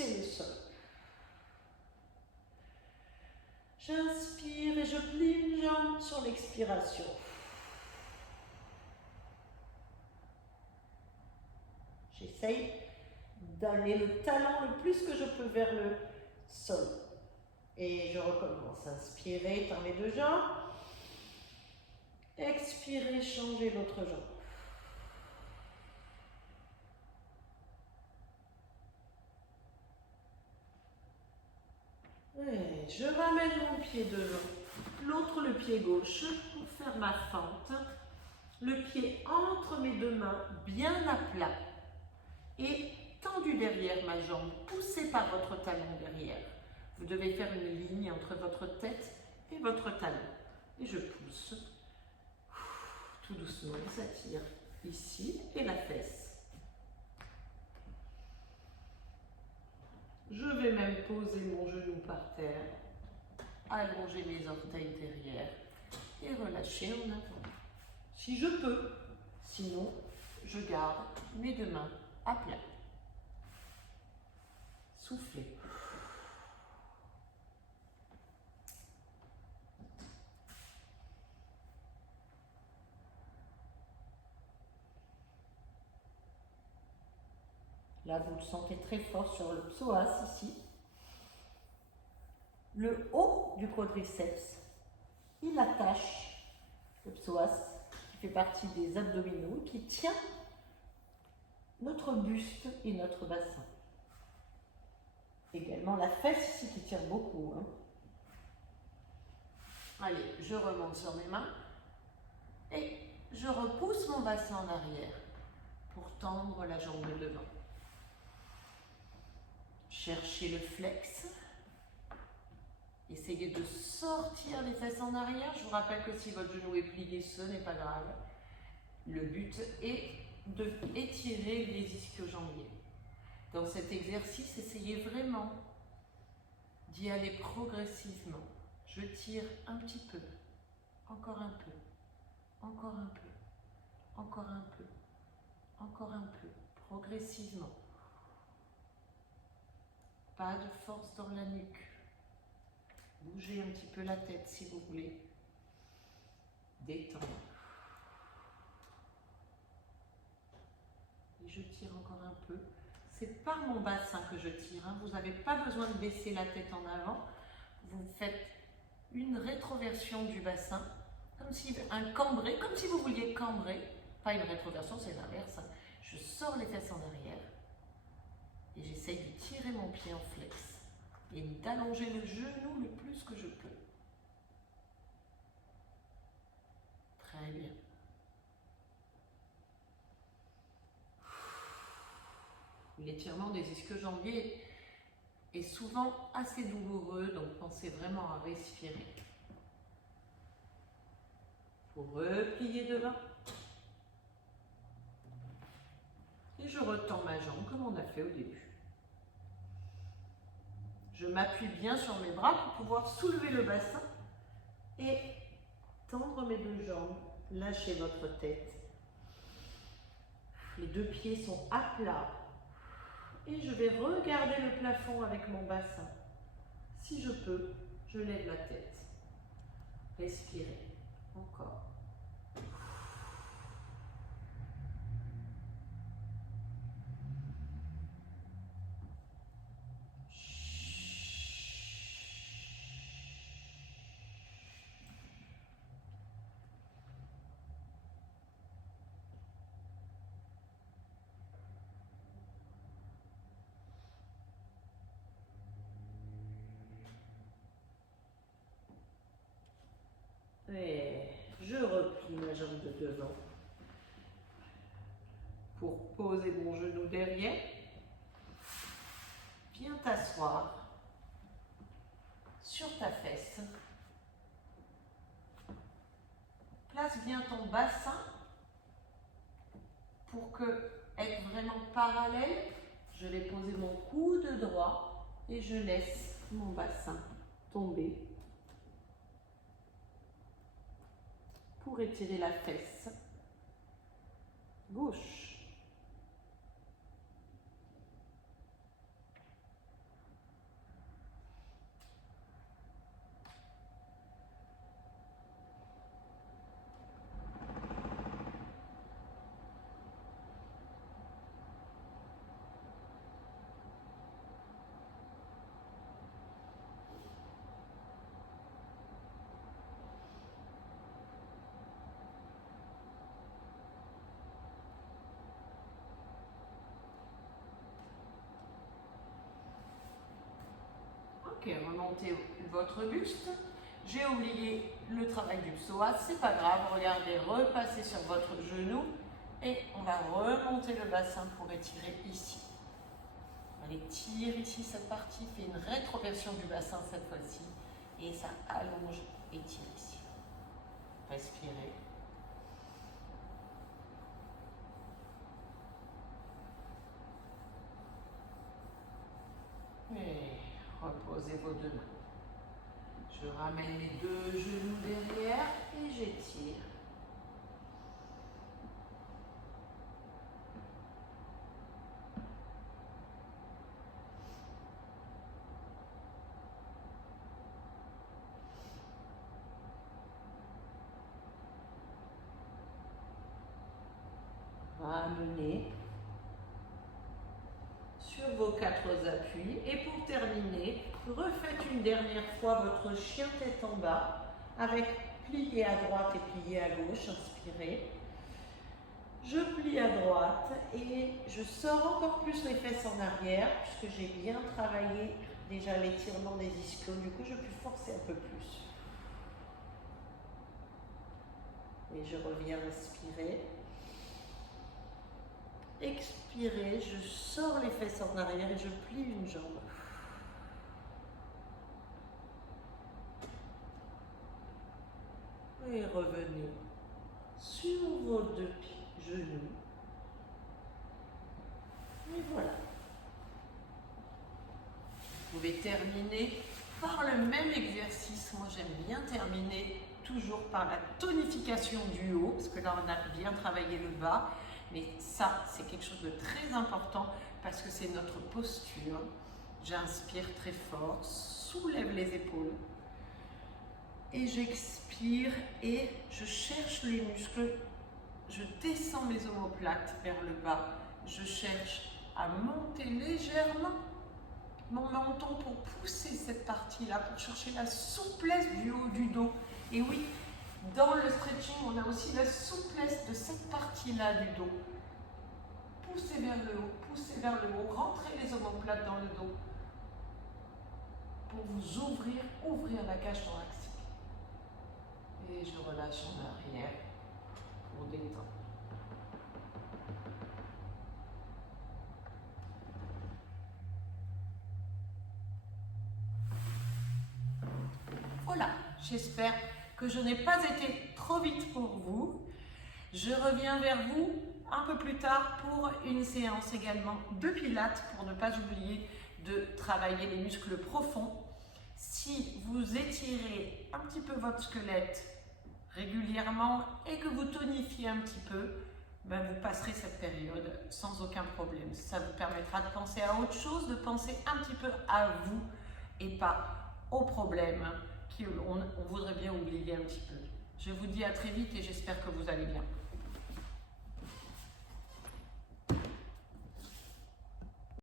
pousser le sol. J'inspire et je plie une jambe sur l'expiration. J'essaye d'amener le talon le plus que je peux vers le sol. Et je recommence. Inspirez, tends les deux jambes. Expirez, changez l'autre jambe. Et je ramène mon pied devant. L'autre, le pied gauche, pour faire ma fente. Le pied entre mes deux mains, bien à plat. Et tendu derrière ma jambe, poussé par votre talon derrière. Vous devez faire une ligne entre votre tête et votre talon. Et je pousse. Tout doucement, ça tire ici et la fesse. Je vais même poser mon genou par terre, allonger mes orteils derrière et relâcher en avant. Si je peux, sinon je garde mes deux mains à plat. Soufflez. Là, vous le sentez très fort sur le psoas ici. Le haut du quadriceps, il attache le psoas qui fait partie des abdominaux, qui tient notre buste et notre bassin. Également la fesse ici qui tire beaucoup. Allez, je remonte sur mes mains et je repousse mon bassin en arrière pour tendre la jambe de devant. Cherchez le flex. Essayez de sortir les fesses en arrière. Je vous rappelle que si votre genou est plié, ce n'est pas grave. Le but est d'étirer les ischio-jambiers. Dans cet exercice, essayez vraiment d'y aller progressivement. Je tire un petit peu, encore un peu, encore un peu, encore un peu, encore un peu, progressivement. Pas de force dans la nuque. Bougez un petit peu la tête si vous voulez. Détendre. Et je tire encore un peu. C'est par mon bassin que je tire. Vous n'avez pas besoin de baisser la tête en avant. Vous faites une rétroversion du bassin, comme si un cambré, comme si vous vouliez cambrer. Pas une rétroversion, c'est l'inverse. Je sors les fesses en arrière et j'essaye de tirer mon pied en flex et d'allonger le genou le plus que je peux. Très bien. L'étirement des ischio-jambiers est souvent assez douloureux, donc pensez vraiment à respirer. Vous repliez devant. Et je retends ma jambe comme on a fait au début. Je m'appuie bien sur mes bras pour pouvoir soulever le bassin et tendre mes deux jambes. Lâchez votre tête. Les deux pieds sont à plat. Et je vais regarder le plafond avec mon bassin. Si je peux, je lève la tête. Respirez. Encore. Et je replie ma jambe de devant pour poser mon genou derrière. Viens t'asseoir sur ta fesse. Place bien ton bassin pour être vraiment parallèle. Je vais poser mon coude droit et je laisse mon bassin tomber pour étirer la fesse gauche. Ok, remontez votre buste. J'ai oublié le travail du psoas, c'est pas grave. Regardez, repassez sur votre genou et on va remonter le bassin pour étirer ici. On étire ici cette partie, fait une rétroversion du bassin cette fois-ci et ça allonge, étire ici. Respirez. Et reposez vos deux mains. Je ramène les deux genoux derrière et j'étire. Ramenez sur vos quatre appuis et pour terminer, refaites une dernière fois votre chien tête en bas avec plié à droite et plié à gauche, inspirez. Je plie à droite et je sors encore plus les fesses en arrière puisque j'ai bien travaillé déjà l'étirement des ischios, du coup je peux forcer un peu plus. Et je reviens inspirer. Expirez, je sors les fesses en arrière et je plie une jambe. Et revenez sur vos deux genoux. Et voilà. Vous pouvez terminer par le même exercice. Moi, j'aime bien terminer toujours par la tonification du haut, parce que là, on a bien travaillé le bas. Mais ça, c'est quelque chose de très important parce que c'est notre posture. J'inspire très fort, soulève les épaules. Et j'expire et je cherche les muscles. Je descends mes omoplates vers le bas. Je cherche à monter légèrement mon menton pour pousser cette partie-là, pour chercher la souplesse du haut du dos. Et oui, dans le stretching, on a aussi la souplesse de cette partie-là du dos. Poussez vers le haut, poussez vers le haut, rentrez les omoplates dans le dos pour vous ouvrir la cage thoracique. Et je relâche en arrière pour détendre. Voilà, j'espère que je n'ai pas été trop vite pour vous. Je reviens vers vous un peu plus tard pour une séance également de pilates pour ne pas oublier de travailler les muscles profonds. Si vous étirez un petit peu votre squelette régulièrement et que vous tonifiez un petit peu, ben vous passerez cette période sans aucun problème. Ça vous permettra de penser à autre chose, de penser un petit peu à vous et pas aux problèmes qu'on voudrait bien oublier un petit peu. Je vous dis à très vite et j'espère que vous allez bien.